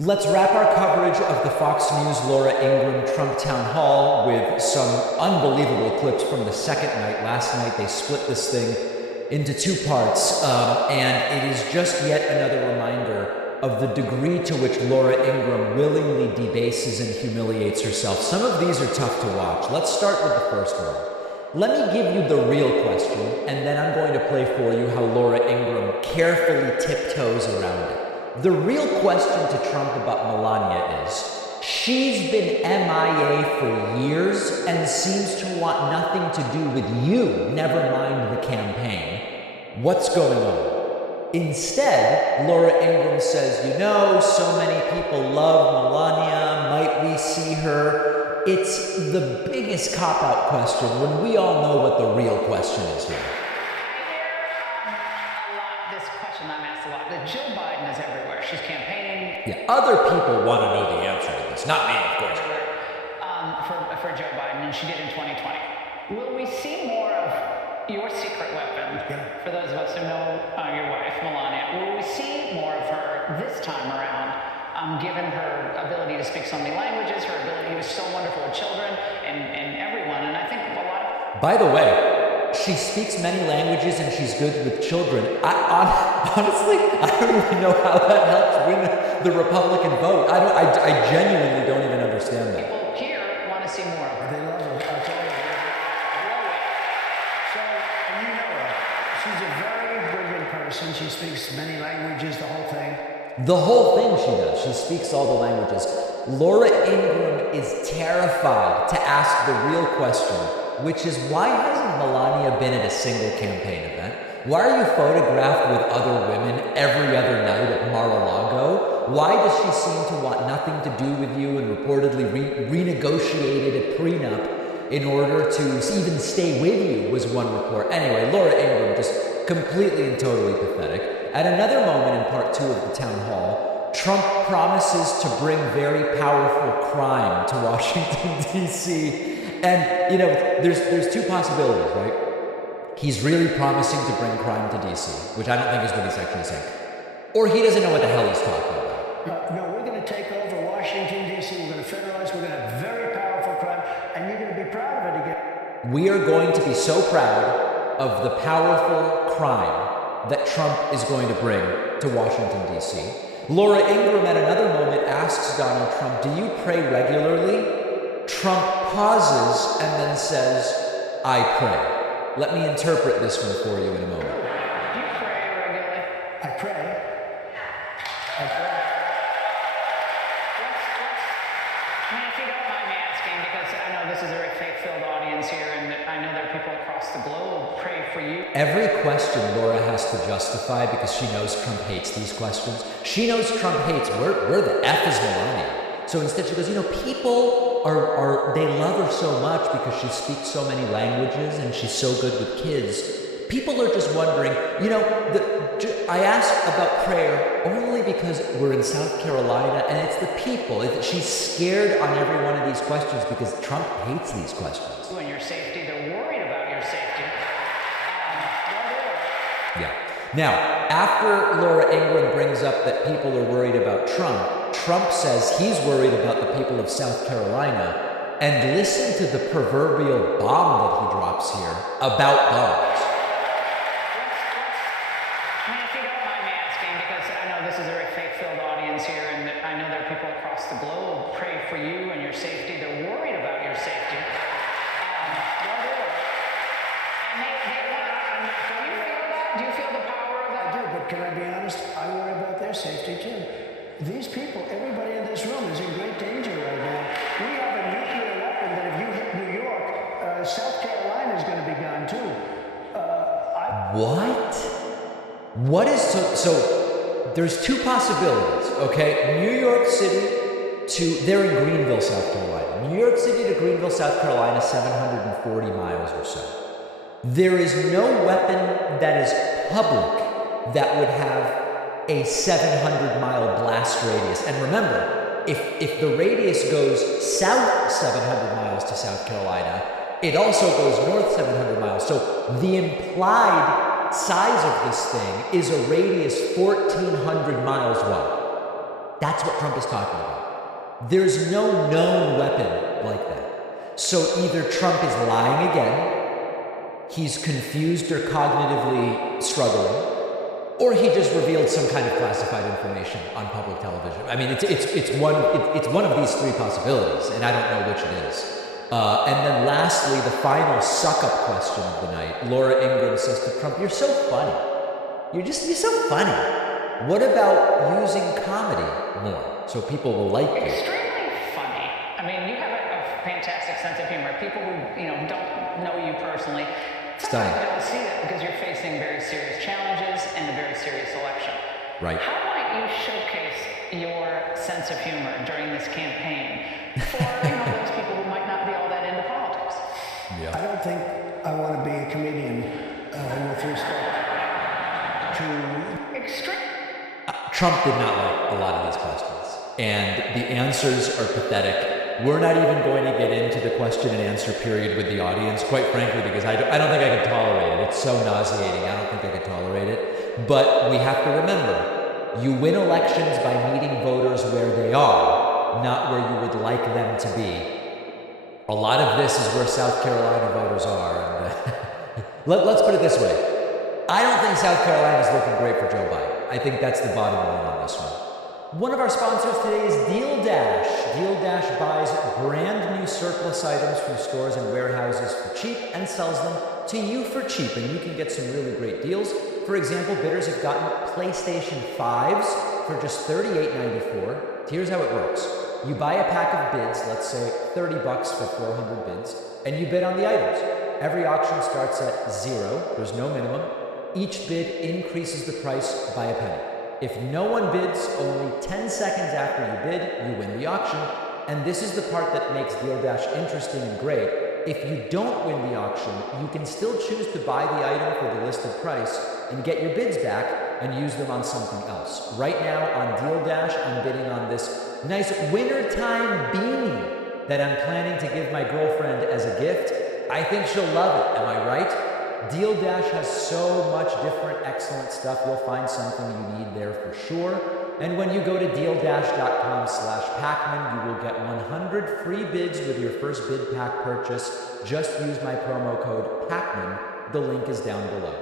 Let's wrap our coverage of the Fox News Laura Ingraham Trump town hall with some unbelievable clips from the second night. Last night they split this thing into two parts, and it is just yet another reminder of the degree to which Laura Ingraham willingly debases and humiliates herself. Some of these are tough to watch. Let's start with the first one. Let me give you the real question, and then I'm going to play for you how Laura Ingraham carefully tiptoes around it. The real question to Trump about Melania is, she's been MIA for years and seems to want nothing to do with you, never mind the campaign. What's going on? Instead, Laura Ingraham says, you know, so many people love Melania, might we see her? It's the biggest cop-out question when we all know what the real question is here. This question I'm asked a lot, that Jill Biden is everywhere. She's campaigning. Yeah, other people want to know the answer to this, not me, of course. For Joe Biden, and she did in 2020. Will we see more of your secret weapon? Yeah. For those of us who know your wife, Melania, will we see more of her this time around? Given her ability to speak so many languages, her ability was so wonderful with children and everyone, and I think a lot of... By the way, she speaks many languages and she's good with children. Honestly, I don't even know how that helps win the Republican vote. I genuinely don't even understand that. People here want to see more of her. They love her. I'll tell you. So, and you know her. She's a very brilliant person. She speaks many languages, the whole thing. The whole thing she does. She speaks all the languages. Laura Ingraham is terrified to ask the real question, which is, why hasn't Melania been at a single campaign event? Why are you photographed with other women every other night at Mar-a-Lago? Why does she seem to want nothing to do with you and reportedly renegotiated a prenup in order to even stay with you, was one report. Anyway, Laura Ingraham just completely and totally pathetic. At another moment in part two of the town hall, Trump promises to bring very powerful crime to Washington, D.C., and, you know, there's two possibilities, right? He's really promising to bring crime to D.C., which I don't think is what he's actually saying. Or he doesn't know what the hell he's talking about. No, we're going to take over Washington, D.C. We're going to federalize. We're going to have very powerful crime, and you're going to be proud of it again. We are going to be so proud of the powerful crime that Trump is going to bring to Washington, D.C. Laura Ingraham at another moment asks Donald Trump, do you pray regularly? Trump pauses and then says, I pray. Let me interpret this one for you in a moment. Do you pray regularly? I pray. I pray. I mean, if you don't mind me asking, because I know this is a very faith-filled audience here, and I know there are people across the globe pray for you. Every question Laura has to justify because she knows Trump hates these questions. She knows Trump hates, where the F is Melania? So instead she goes, you know, people they love her so much because she speaks so many languages and she's so good with kids. People are just wondering, you know, I ask about prayer only because we're in South Carolina and it's the people. She's scared on every one of these questions because Trump hates these questions. And your safety, they're worried about your safety. Yeah. Now, after Laura Ingraham brings up that people are worried about Trump, Trump says he's worried about the people of South Carolina, and listen to the proverbial bomb that he drops here about bombs. I mean, if you don't mind me asking, because I know this is a very faith-filled audience here, and I know there are people across the globe pray for you and your safety. They're worried about your safety. Do you feel the power of that? I do, but can I be honest? I worry about their safety too. These people, everybody in this room is in great danger right now. We have a nuclear weapon that if you hit New York, South Carolina is going to be gone too. What? What is so there's two possibilities, okay? New York City they're in Greenville, South Carolina. New York City to Greenville, South Carolina, 740 miles or so. There is no weapon that is public that would have a 700-mile blast radius. And remember, if the radius goes south 700 miles to South Carolina, it also goes north 700 miles. So the implied size of this thing is a radius 1,400 miles wide. That's what Trump is talking about. There's no known weapon like that. So either Trump is lying again, he's confused or cognitively struggling, or he just revealed some kind of classified information on public television. I mean, it's one of these three possibilities, and I don't know which it is. And then lastly, the final suck-up question of the night. Laura Ingraham says to Trump, "You're so funny. You're so funny. What about using comedy more so people will like you?" Extremely funny. I mean, you have a fantastic sense of humor. People who don't know you personally, Stunning. sometimes don't see that because you're facing very serious challenges and a very serious election. Right. How might you showcase your sense of humor during this campaign for those people who might not be all that into politics? Yeah. I don't think I want to be a comedian with respect to Extreme. Trump did not like a lot of these questions, and the answers are pathetic. We're not even going to get into the question and answer period with the audience, quite frankly, because I don't think I could tolerate it. It's so nauseating. I don't think I could tolerate it. But we have to remember, you win elections by meeting voters where they are, not where you would like them to be. A lot of this is where South Carolina voters are. And, let's put it this way. I don't think South Carolina is looking great for Joe Biden. I think that's the bottom line on this one. One of our sponsors today is Deal Dash. Deal Dash buys brand new surplus items from stores and warehouses for cheap and sells them to you for cheap, and you can get some really great deals. For example, bidders have gotten PlayStation 5s for just $38.94. Here's how it works. You buy a pack of bids, let's say $30 for 400 bids, and you bid on the items. Every auction starts at zero. There's no minimum. Each bid increases the price by a penny. If no one bids, only 10 seconds after you bid, you win the auction. And this is the part that makes Deal Dash interesting and great. If you don't win the auction, you can still choose to buy the item for the listed price and get your bids back and use them on something else. Right now on Deal Dash, I'm bidding on this nice wintertime beanie that I'm planning to give my girlfriend as a gift. I think she'll love it, am I right? Deal Dash has so much different excellent stuff. You'll find something you need there for sure. And when you go to dealdash.com/Pacman, you will get 100 free bids with your first bid pack purchase. Just use my promo code Pacman. The link is down below.